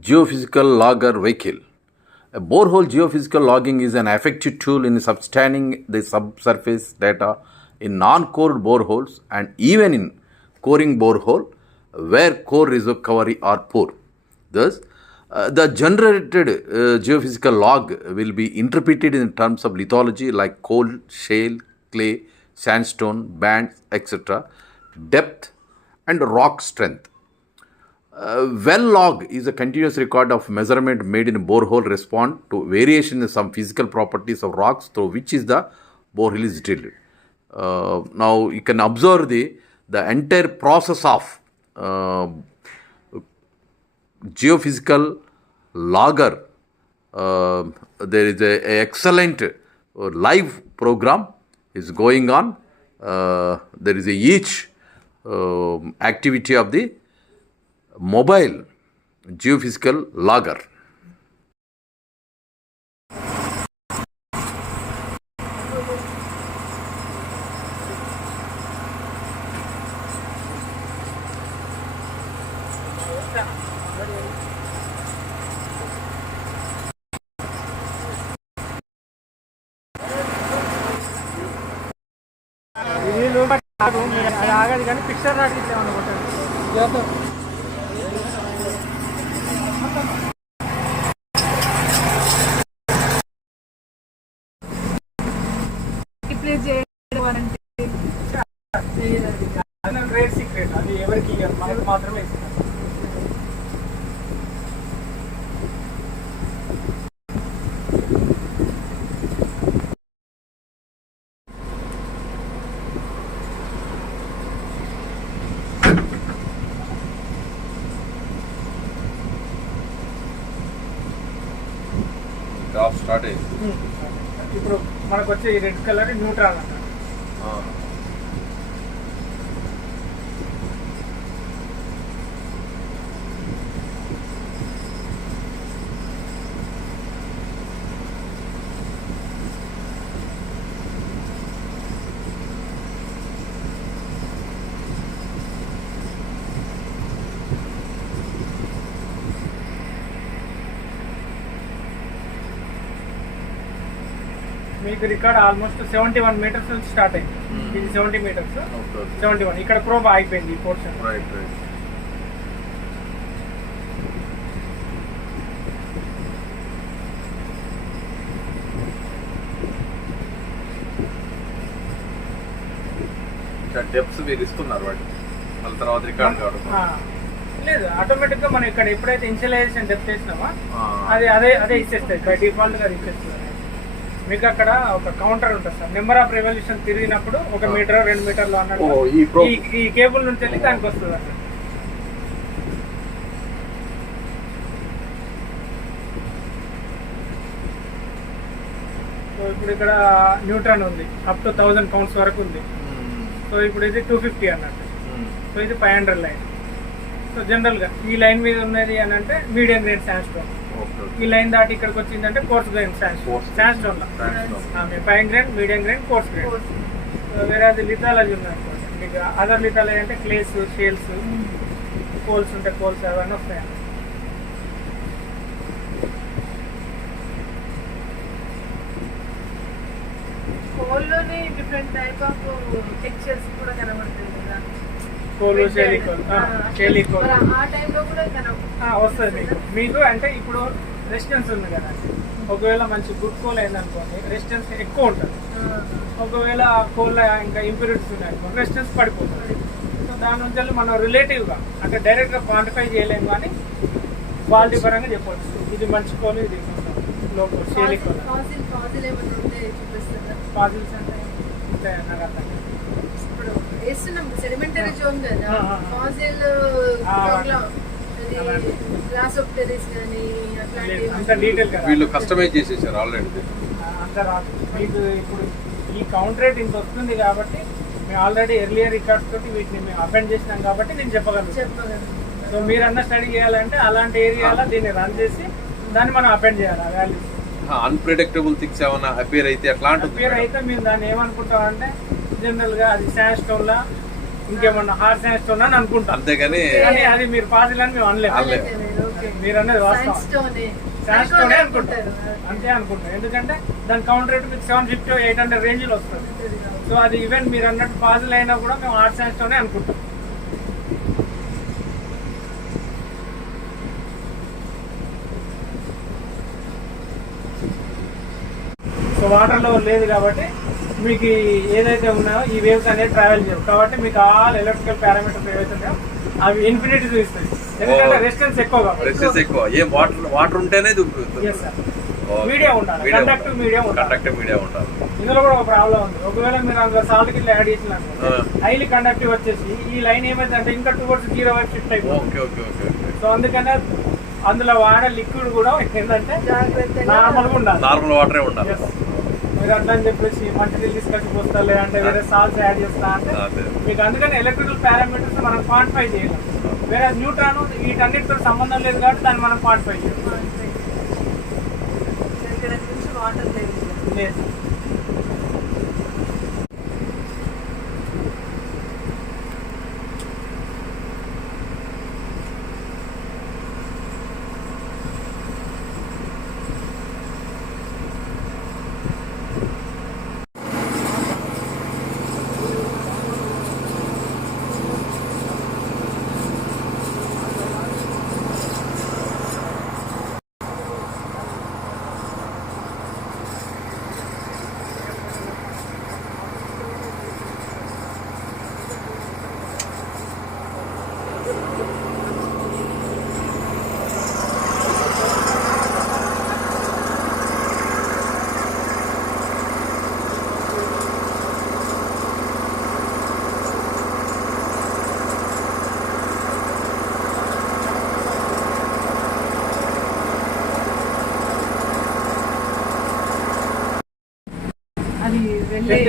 geophysical logger vehicle. A borehole geophysical logging is an effective tool in substanding the subsurface data in non-cored boreholes and even in coring borehole where core recovery are poor. Thus, the generated geophysical log will be interpreted in terms of lithology like coal, shale, clay, sandstone, bands, etc., depth, and rock strength. Well log is a continuous record of measurement made in a borehole respond to variation in some physical properties of rocks through which is the borehole is drilled. Now you can observe the entire process of geophysical logger. There is a excellent live program is going on. There is each activity of the mobile geophysical logger. ఆగదు కానీ picture రాట్లేదు. Great secret అది ఎవరికి మనకు మాత్రమే ఇస్తారు. Start అయింది. ఇప్పుడు మనకు వచ్చే ఈ రెడ్ కలర్ న్యూట్రాన్ అంట. మీకు రికార్డ్ ఆల్మోస్ట్ 71 మీటర్స్ నుంచి స్టార్ట్ అయింది. ఇది 70 మీటర్స్, 71. ఇక్కడ ప్రోబ్ ఆగిపోయింది ఈ పోర్షన్. డెప్స్ మీరు ఇస్తున్నారు వాటి మళ్ళీ తర్వాత రికార్డ్ కావడం లేదు, ఆటోమేటిక్ గా మనం ఇక్కడ ఎప్పుడైతే ఇనిషియలైజేషన్ డెప్త్ చేసినామో అది అదే ఇచ్చేస్తుంది, బై డిఫాల్ట్ గా ఇచ్చేస్తుంది. మీకు అక్కడ ఒక కౌంటర్ ఉంటుంది సార్, నెంబర్ ఆఫ్ రెవల్యూషన్ తిరిగినప్పుడు 1 మీటర్ 2 మీటర్లు అన్నట్టు ఈ కేబుల్ నుంచి వెళ్ళి దానికి వస్తుంది అండి. సో ఇప్పుడు ఇక్కడ న్యూట్రాన్ ఉంది, అప్ టు 1000 కౌంట్స్ వరకు ఉంది. సో ఇప్పుడు ఇది 250 అన్నట్టు. సో ఇది 500 లైన్. సో జనరల్గా ఈ లైన్ మీద ఉన్నది అని అంటే మీడియం గ్రేడ్ శాండ్స్టోన్. ఈ లైన్ దాటి ఇక్కడికి వచ్చిందంటే కోర్స్ గ్రేడ్ శాండ్స్టోన్ లో fine grade, medium grade, course grade. వేరే అది లిథాలజీ ఉందనుకోండి, మీకు అదర్ లిథాలజీ అంటే క్లేస్, షేల్స్, కోల్స్ ఉంటే కోల్స్ అవన్నీ వస్తాయి. కోల్లోనే డిఫరెంట్ టైప్ ఆఫ్ టెక్స్చర్స్ కూడా కనబడుతుంది కదా, కోలు, షేలికోల్ ఆ టైంలో కూడా వస్తుంది మీకు. అంటే ఇప్పుడు రెసిస్టెన్స్ ఉంది కదా, ఒకవేళ మంచి గుడ్ కోల్ అయిందనుకోండి రెసిస్టెన్స్ ఎక్కువ ఉంటుంది. ఒకవేళ కోల్ ఇంకా ఇంప్యూరిటీస్ ఉన్నాయనుకోండి రెసిస్టెన్స్ పడిపోతుంది. సో దాని నుంచి మనం రిలేటివ్గా అంటే డైరెక్ట్గా క్వాంటిఫై చేయలేము, కానీ క్వాలిటీ పరంగా చెప్పవచ్చు ఇది మంచి కోల్, ఇది లోకల్ షేలికోల్. పాజిల్స్ అంటే ఉంటాయి నాకు అర్థం. సెడిమెంటరీ జోన్ కదా, ఫాసిల్ గ్లాసోప్టెరిస్ కానీ అట్లాంటివి వీళ్ళు కస్టమైజ్ చేసేసారు ఆల్రెడీ. అంత రాదు మీకు. ఇప్పుడు ఈ కౌంట్ రేట్ ఇంత వస్తుంది కాబట్టి మేము ఆల్రెడీ ఎర్లియర్ రికార్డ్స్ తోటి వీటిని మేము అపెండ్ చేసినాం కాబట్టి నేను చెప్పగలను. సో మీరన్నా స్టడీ చేయాలంటే అలాంటి ఏరియాలో దీన్ని రన్ చేసి దాన్ని మనం అపెండ్ చేయాలి. ఆ వాల్యూస్ అన్ప్రెడిక్టబుల్ థింగ్స్ ఏమైనా అపేర్ అయితే అట్లాంటి అపేర్ అయితే మేము దాన్ని ఏమనుకుంటాం అంటే జనరల్గా అది శాండ్స్టోన్ లా ఇంకేమన్నా హార్డ్ సైన్స్ స్టోన్ అని అనుకుంటాం, అంతేగాని కానీ అది మీరు పాజిల్ అని మేము అనలేము. మీరు అన్నది వాస్తవం, శాండ్ స్టోనే అనుకుంటారు, అంతే అనుకుంటాం. ఎందుకంటే దాని కౌంటర్ రేట్ మీకు 750 800 రేంజ్లో వస్తుంది. సో అది ఈవెన్ మీరు అన్నట్టు పాజిల్ అయినా కూడా మేము హార్డ్ సైన్స్ స్టోనే అనుకుంటాం. సో వాటర్లో లేదు కాబట్టి మీకు ఏదైతే ఉన్నాయో ఈ వేవ్స్ అనేది ట్రావెల్ చేయవు, కాబట్టి మీకు ఆల్ ఎలక్ట్రికల్ పారామీటర్స్ ఏవైతే ఉన్నాయో అవి ఇన్ఫినిటీ చూపిస్తాయి. ఎందుకంటే రెసిస్టెన్స్ ఎక్కువ కాబట్టి. రెసిస్టెన్స్ ఎక్కువ, ఏం వాటర్ ఉంటేనే మీడియా ఉండాలి, కండక్టివ్ మీడియా ఉండాలి. ఇందులో కూడా ఒక ప్రాబ్లం ఉంది. ఒకవేళ మీరు అందులో సాల్ట్ కింద యాడ్ చేసిన హైలీ కండక్టివ్ వచ్చేసి ఈ లైన్ ఏమైతే అంటే ఇంకా టువర్డ్స్ 0 వైపు షిఫ్ట్ అయిపోతుంది. సో అందుకనే అందులో వాడే లిక్విడ్ కూడా ఏంటంటే నార్మల్గా ఉండాలి, నార్మల్ వాటరే ఉండాలి. మీరు అట్లా అని చెప్పేసి మంచినీళ్ళు తీసుకొచ్చి పోస్తా లేదంటే వేరే సాల్ట్స్ యాడ్ చేస్తా అంటే మీకు అందుకని ఎలక్ట్రికల్ పారామీటర్స్ మనం క్వాంటిఫై చేయలేం. వేరే న్యూట్రాన్ వీటన్నిటితో సంబంధం లేదు కాబట్టి దాన్ని మనం క్వాంటిఫై చేయలేం.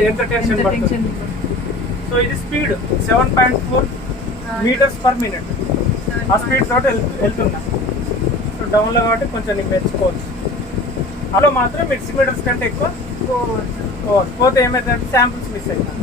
ఎంత టెన్షన్ పడుతుంది. సో ఇది స్పీడ్ 7.4 మీటర్స్ పర్ మినిట్, ఆ స్పీడ్ తోటి వెళ్తున్నా. సో డౌన్లో కాబట్టి కొంచెం నీకు మెచ్చుకోవచ్చు. అలా మాత్రం 6 మీటర్స్ కంటే ఎక్కువ పోతే ఏమైందంటే శాంపుల్స్ మిస్ అవుతాయి.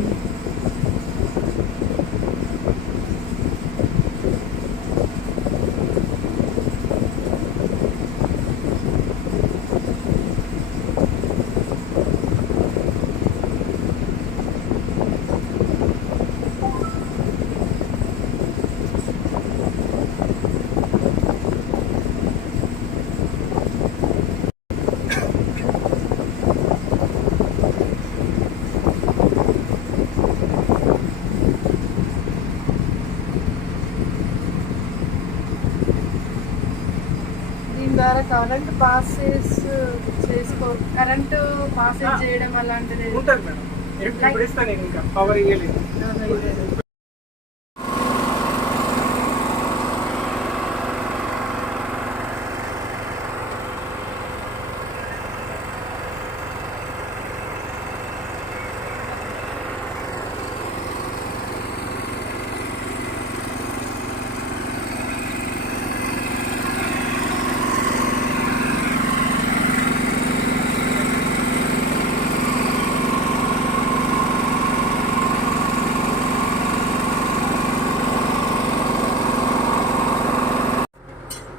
ద్వారా కరెంట్ పాసేజ్ చేయడం అలాంటిది ఉంటుంది మేడం. ఇప్పుడు ఇస్తాను ఇంకా పవర్ ఇవ్వలేదు.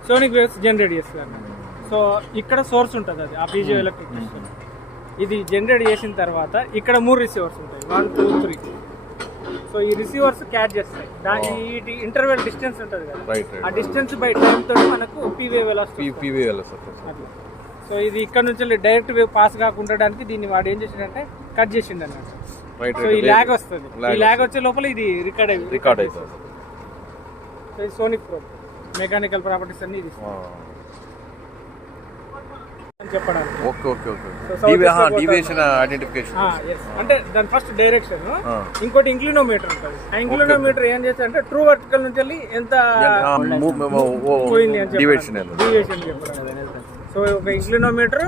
సోనిక్ వేవ్స్ జనరేట్ చేస్తారు. సో ఇక్కడ సోర్స్ ఉంటుంది, అది ఆ పీజో ఎలక్ట్రిక్ సిస్టమ్. ఇది జనరేట్ చేసిన తర్వాత ఇక్కడ 3 రిసీవర్స్ ఉంటాయి, 1 2 3. సో ఈ రిసీవర్స్ క్యాచ్ చేస్తాయి. దాని ఇంటర్వెల్ డిస్టెన్స్ ఉంటుంది కదా, ఆ డిస్టెన్స్ బై టైం తోటి మనకు పీవే వెలాసిటీ. సో ఇది ఇక్కడ నుంచి డైరెక్ట్ వేవ్ పాస్ కాకుండా దీన్ని వాడు ఏం చేసిండంటే కట్ చేసిండు అన్నట్టు. సో ఈ ల్యాగ్ వస్తుంది, ఈ ల్యాగ్ వచ్చే లోపల ఇది రికార్డ్ అవుతుంది. సో ఇది సోనిక్ ప్రో మెకానికల్ ప్రాపర్టీస్ అన్ని ఇది చెప్పడానికి. అంటే దాని ఫస్ట్ డైరెక్షన్, ఇంకోటి ఇంక్లినోమీటర్ ఉంటుంది. ఆ ఇంక్లినోమీటర్ ఏం చేస్తా అంటే ట్రూ వర్టికల్ నుంచి వెళ్ళి ఎంత పోయింది అని డీవియేషన్ చెప్పడం. సో ఒక ఇంక్లినోమీటర్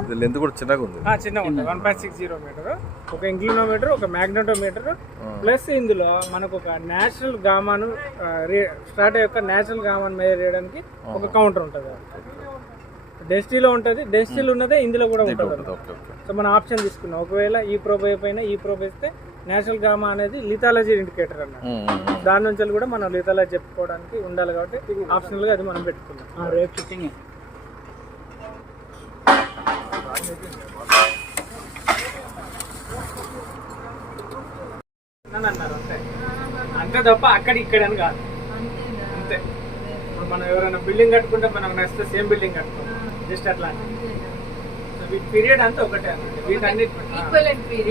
చిన్నగా ఉంటుంది, 1.60 మీటర్. ఒక ఇంక్లినోమీటర్, ఒక మ్యాగ్నెటోమీటర్, ప్లస్ ఇందులో మనకు ఒక నేచురల్ గామాను స్టార్ట్ యొక్క నేచురల్ గామాను మెజర్ చేయడానికి ఒక కౌంటర్ ఉంటుంది. డెన్సిటీలో ఉంటుంది, డెన్సిటీలో ఉన్నదే ఇందులో కూడా ఉంటుంది. సో మనం ఆప్షన్ తీసుకున్నాం, ఒకవేళ ఈ ప్రోబ్ అయిపోయినా ఈ ప్రోబ్ వేస్తే నేషనల్ గామా అనేది లిథాలజీ ఇండికేటర్ అన్నమాట. దాని నుంచి కూడా మనం లిథాలజీ చెప్పుకోవడానికి ఉండాలి కాబట్టి ఆప్షనల్గా అది మనం పెట్టుకున్నాం. రేపు ఫిట్టింగ్ అని అన్నారు అంతే. అంతే తప్ప అక్కడ ఇక్కడ అని కాదు. అంతే. ఇప్పుడు మనం ఎవరైనా బిల్డింగ్ కట్టుకుంటే మనం నచ్చితే సేమ్ బిల్డింగ్ కట్టుకుంటాం, జస్ట్ అట్లా. వీటి పీరియడ్ అంతా ఒకటే అన్నమాట. వీటన్నిటి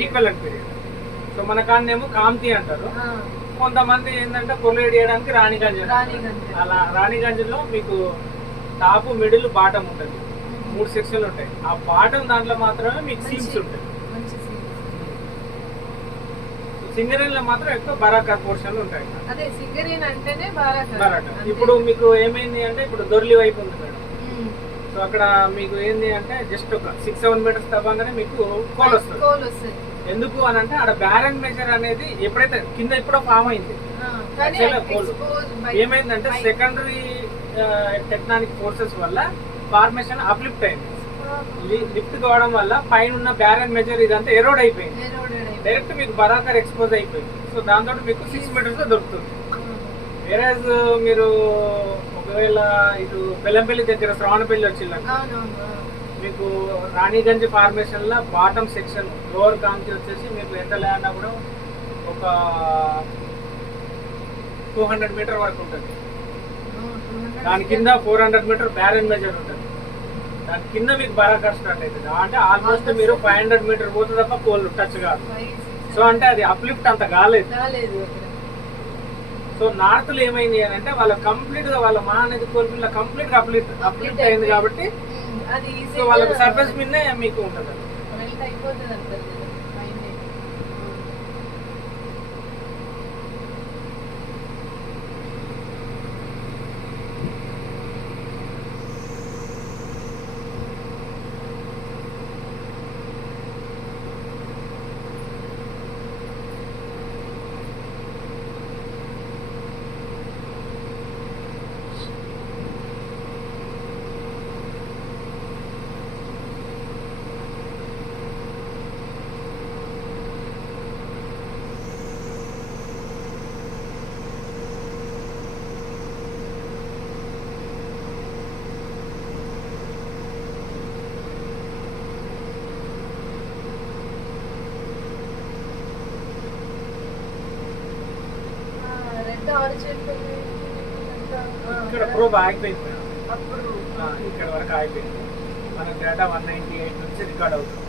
ఈక్వలెంట్ పీరియడ్. సో మన కాన్నేమో కాంతి అంటారు, కొంతమంది ఏంటంటే కొలేట్ చేయడానికి రాణిగంజ్. అలా రాణిగంజ్లో మీకు టాప్, మిడిల్, బాటమ్ ఉంటుంది, 3 సెక్షన్లు ఉంటాయి. ఆ బాటమ్ దాంట్లో మాత్రమే మీకు సీమ్స్ ఉంటాయి. సింగరేన్ లో మాత్రం ఎక్కువ బరాకర్ పోర్షన్లు ఉంటాయి. బరాకర్. ఇప్పుడు మీకు ఏమైంది అంటే ఇప్పుడు దొర్లి వైపు ఉంది మేడం. సో అక్కడ మీకు ఏంది అంటే జస్ట్ ఒక 6-7 మీటర్స్ తవ్వగానే మీకు కోల్ వస్తుంది. ఎందుకు అని అంటే అక్కడ బ్యారన్ మెజర్ అనేది ఎప్పుడైతే కింద ఎప్పుడో ఫామ్ అయింది కోల్, ఏమైందంటే సెకండరీ టెక్టానిక్ ఫోర్సెస్ వల్ల ఫార్మేషన్ అప్లిఫ్ట్ అయింది. లిఫ్ట్ కావడం వల్ల పైన ఉన్న బ్యారన్ మెజర్ ఇదంతా ఎరోడ్ అయిపోయింది, డైరెక్ట్ మీకు బరాకర్ ఎక్స్పోజ్ అయిపోయింది. సో దాంతో మీకు 6 మీటర్స్ దొరుకుతుంది. వేరేజ్ మీరు ఒకవేళ ఇటు బెల్లంపల్లి దగ్గర శ్రవణపల్లి వచ్చిందండి, మీకు రాణిగంజ్ ఫార్మేషన్ లో బాటమ్ సెక్షన్ లోవర్ కాంతి వచ్చేసి మీకు ఎంత ల్యాండ్ కూడా ఒక 200 మీటర్ వరకు ఉంటుంది. దాని కింద 400 మీటర్ బ్యారన్ మెజర్ ఉంటుంది. దాని కింద మీకు బరాకర్ స్టార్ట్ అవుతుంది. అంటే ఆల్మోస్ట్ మీరు 500 మీటర్ పోతే తప్ప కోల్ టచ్ కాదు. సో అంటే అది అప్లిఫ్ట్ అంత కాలేదు. సో నార్త్ లో ఏమైంది అని అంటే వాళ్ళ కంప్లీట్ గా వాళ్ళ మహానది కోల్పిల్ల కంప్లీట్ గా అప్లిఫ్ట్ అయింది కాబట్టి సో వాళ్ళకి సర్ఫేస్ మీదనే మీకు ఉంటుంది. ఇక్కడ ప్రోబ్ ఆగిపోయింది మేడం, ఇక్కడ వరకు ఆగిపోయింది. మన డేటా 198 నుంచి రికార్డ్ అవుతుంది.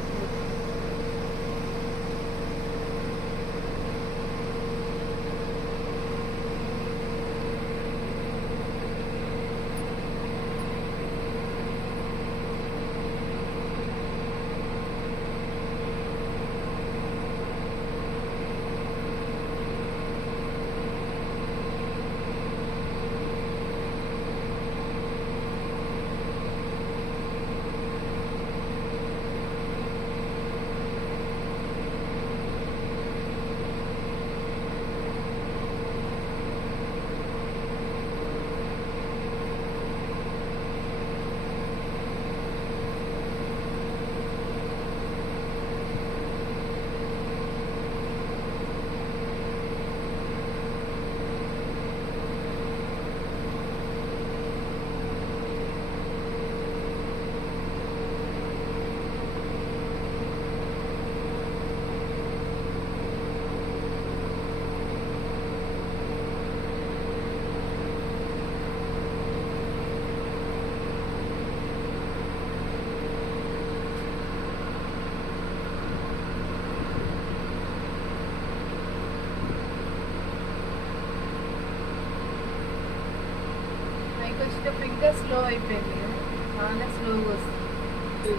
ఫింగర్ స్లో అయిపోయింది కదా, చాలా స్లోగా వస్తుంది.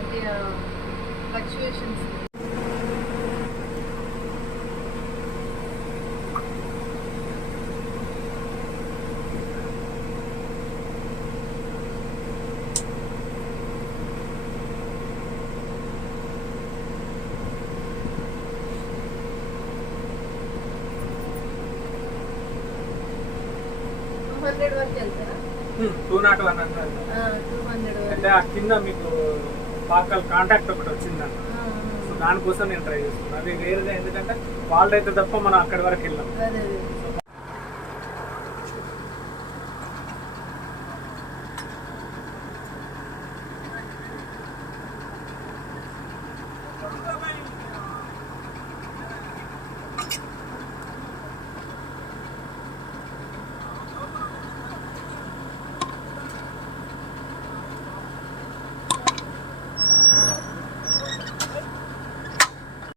అంటే ఫ్లక్చుయేషన్స్. వరకు వెళ్తారా? 201 అంటే ఆ కింద మీకు పాకల్ కాంటాక్ట్ ఒకటి వచ్చిందన్న. సో దానికోసం నేను ట్రై చేస్తున్నాను. అది వేరేదే, ఎందుకంటే వాళ్ళు అయితే తప్ప మనం అక్కడి వరకు వెళ్ళాం. అదే Bye.